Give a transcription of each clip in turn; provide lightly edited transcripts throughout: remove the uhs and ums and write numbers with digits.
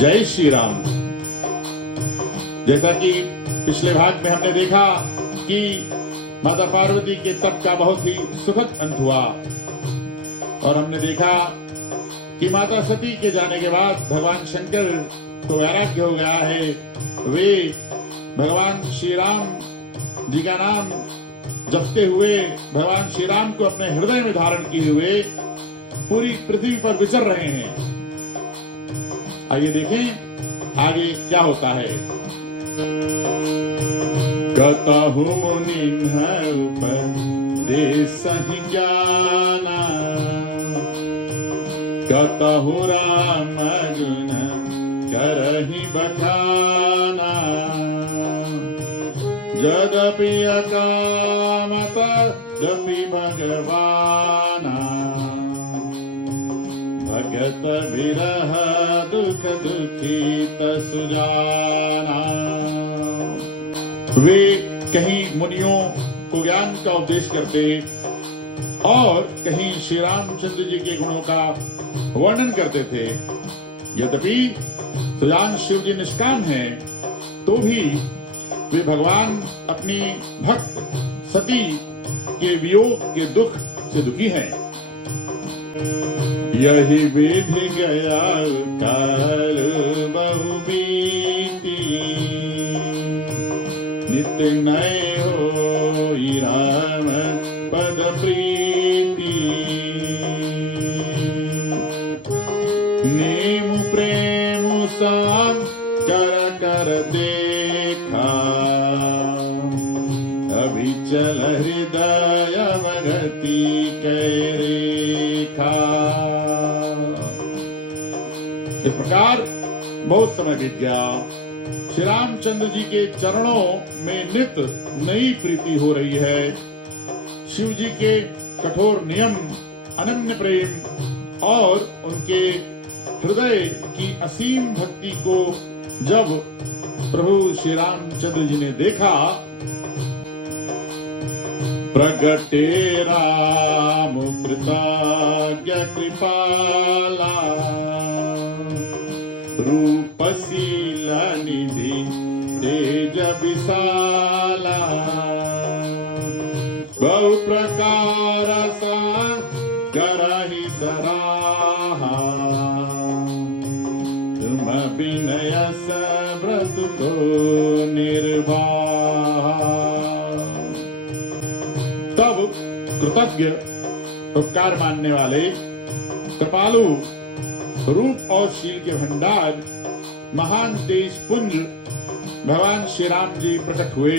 जय श्री राम। जैसा कि पिछले भाग में हमने देखा कि माता पार्वती के तप का बहुत ही सुखद अंत हुआ और हमने देखा कि माता सती के जाने के बाद भगवान शंकर को वैराग्य हो गया है। वे भगवान श्री राम जी का नाम जपते हुए भगवान श्री राम को अपने हृदय में धारण किए हुए पूरी पृथ्वी पर विचर रहे हैं। आइए देखें आगे क्या होता है। कतहु मुनि उपदेश ज्ञाना, कतहु राम गुण करहि बखाना, यद्यपि अकामत तदपि भगवाना, भगत विरह दुख दुखित सुजाना। वे कहीं मुनियों को ज्ञान का उपदेश करते और कहीं श्री रामचंद्र जी के गुणों का वर्णन करते थे। यद्यपि सुजान शिव जी निष्काम हैं, तो भी वे भगवान अपनी भक्त सती के वियोग के दुख से दुखी हैं। यही विधि गया काल बहु बीती, नित्य नय होई राम पद प्रीति, नेम प्रेम संग कर कर देखा, अभिचल हृदय गति कै रेखा। इस प्रकार बहुत समय बीत गया। श्री रामचंद्र जी के चरणों में नित नई प्रीति हो रही है। शिव जी के कठोर नियम, अनन्य प्रेम और उनके हृदय की असीम भक्ति को जब प्रभु श्री रामचंद्र जी ने देखा, प्रगटे राम कृतज्ञ कृपाला, रूपशील निधि तेज विशाला, बहु प्रकार करहि सराहा, तुम विनय व्रत को निर्वाहा। तब कृतज्ञ उपकार मानने वाले कृपालु रूप और शील के भंडार महान तेज पुंज भगवान श्री राम जी प्रकट हुए।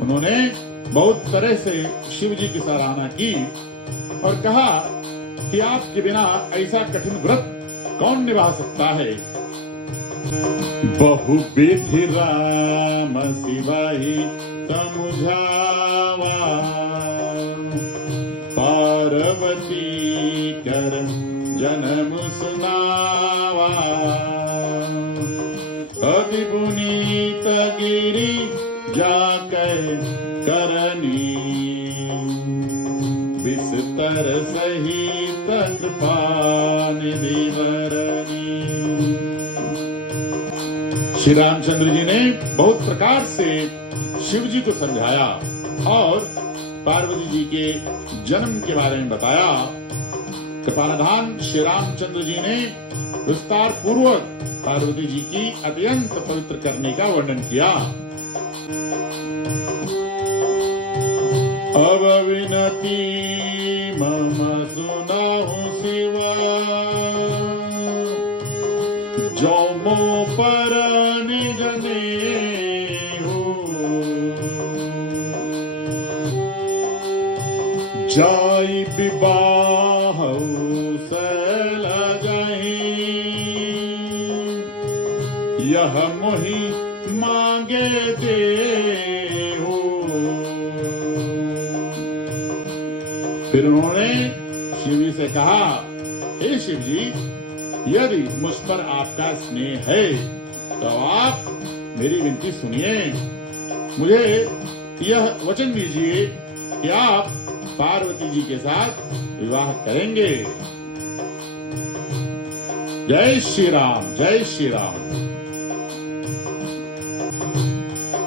उन्होंने बहुत तरह से शिव जी की सराहना की और कहा कि आपके बिना ऐसा कठिन व्रत कौन निभा सकता है। बहु विधि राम शिवाही समुझावा, पार्वती कर जन्म सुनावा, अति पुनीत गिरि जाकर करनी, विस्तर सहित कृपा निधि वरनी। श्री रामचंद्र जी ने बहुत प्रकार से शिव जी को समझाया और पार्वती जी के जन्म के बारे में बताया। कृपानिधान श्री रामचंद्र जी ने विस्तार पूर्वक पार्वती जी की अत्यंत पवित्र करने का वर्णन किया। अब विनती मम सुनाहु शिवा, जो मो पर निज नेहु, जाई विवाह सल जाहि, यह मोहि मांगे देहु। फिर उन्होंने शिव जी से कहा, हे शिव जी, यदि मुझ पर आपका स्नेह है तो आप मेरी विनती सुनिए। मुझे यह वचन दीजिए कि आप पार्वती जी के साथ विवाह करेंगे। जय श्री राम, जय श्री राम।